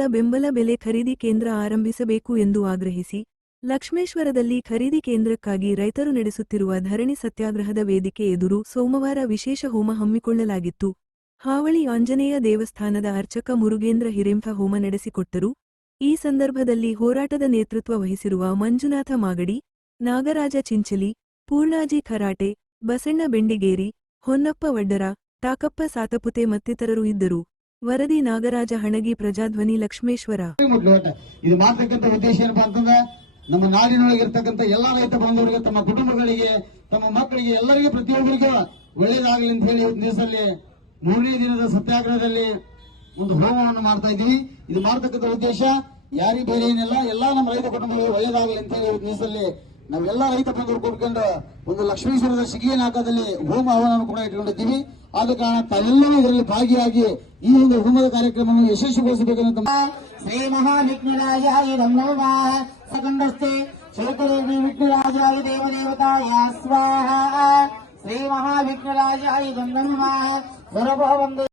ನ್ಯಾಯಯುತವಾದ ಬೆಂಬಲ ಬೆಲೆ ಖರೀದಿ ಕೇಂದ್ರ ಆರಂಭಿಸಬೇಕು ಎಂದು ಆಗ್ರಹಿಸಿ ಲಕ್ಷ್ಮೇಶ್ವರದಲ್ಲಿ ಖರೀದಿ ಕೇಂದ್ರಕ್ಕಾಗಿ ರೈತರು ನಡೆಸುತ್ತಿರುವ ಧರಣಿ ಸತ್ಯಾಗ್ರಹದ ವೇದಿಕೆ ಎದುರು ಸೋಮವಾರ ವಿಶೇಷ ಹೋಮ ಹಮ್ಮಿಕೊಳ್ಳಲಾಗಿತ್ತು. ಹಾವಳಿ ಆಂಜನೇಯ ದೇವಸ್ಥಾನದ ಅರ್ಚಕ ಮುರುಗೇಂದ್ರ ಹಿರೇಂಫ ಹೋಮ ನಡೆಸಿಕೊಟ್ಟರು. ಈ ಸಂದರ್ಭದಲ್ಲಿ ಹೋರಾಟದ ನೇತೃತ್ವ ವಹಿಸಿರುವ ಮಂಜುನಾಥ ಮಾಗಡಿ, ನಾಗರಾಜ ಚಿಂಚಲಿ, ಪೂರ್ಣಾಜಿ ಖರಾಟೆ, ಬಸಣ್ಣ ಬೆಂಡಿಗೇರಿ, ಹೊನ್ನಪ್ಪ ವಡ್ಡರ, ಟಾಕಪ್ಪ ಸಾತಪುತೆ ಮತ್ತಿತರರು ಇದ್ದರು. ವರದಿ ನಾಗರಾಜ ಹಣಗಿ, ಪ್ರಜಾಧ್ವನಿ, ಲಕ್ಷ್ಮೇಶ್ವರ. ಇದು ಮಾಡತಕ್ಕಂಥ ಉದ್ದೇಶ ಏನಪ್ಪಾ ಅಂತಂದ್ರೆ ನಮ್ಮ ನಾಡಿನೊಳಗಿರ್ತಕ್ಕಂಥ ಎಲ್ಲಾ ರೈತ ಬಾಂಧವರಿಗೆ, ತಮ್ಮ ಕುಟುಂಬಗಳಿಗೆ, ತಮ್ಮ ಮಕ್ಕಳಿಗೆ, ಎಲ್ಲರಿಗೂ ಪ್ರತಿಯೊಬ್ಬರಿಗೂ ಒಳ್ಳೇದಾಗಲಿ ಅಂತ ಹೇಳಿ ದಿವಸದಲ್ಲಿ 3ನೇ ದಿನದ ಸತ್ಯಾಗ್ರಹದಲ್ಲಿ ಒಂದು ಹೋಮವನ್ನು ಮಾಡ್ತಾ ಇದ್ದೀವಿ. ಇದು ಮಾಡತಕ್ಕಂಥ ಉದ್ದೇಶ ಯಾರಿಗೆ ಬೇರೆ ಏನಿಲ್ಲ, ಎಲ್ಲಾ ನಮ್ಮ ರೈತ ಕುಟುಂಬಗಳಿಗೆ ಒಳ್ಳೇದಾಗಲಿ ಅಂತ ಹೇಳಿ ದಿವಸದಲ್ಲಿ ನಾವೆಲ್ಲ ರೈತ ಬಂಧುಗಳು ಕೂಡ್ಕೊಂಡು ಒಂದು ಲಕ್ಷ್ಮೇಶ್ವರದ ಶಿಖಿಗೆ ನಾಕದಲ್ಲಿ ಹೋಮ ಹವನವನ್ನು ಕೂಡ ಇಟ್ಕೊಂಡಿದ್ದೀವಿ. ಆದ ಕಾರಣ ತಾವೆಲ್ಲರೂ ಇದರಲ್ಲಿ ಭಾಗಿಯಾಗಿ ಈ ಒಂದು ಹೋಮದ ಕಾರ್ಯಕ್ರಮವನ್ನು ಯಶಸ್ವಿಗೊಳಿಸಬೇಕೆಂದು ಶ್ರೀ ಮಹಾವಿಘ್ನರಾಜಾಯ ನಮಃ ಸಕಂಡಸ್ಥೆ ಶೇಖರೇಣಿ ವಿಘ್ನರಾಜಾಯ ದೇವದೇವತಾಯ ಸ್ವಾಹ. ಶ್ರೀ ಮಹಾವಿಘ್ನರಾಜಾಯ ನಮಃ ಸ್ವರಭವಂದು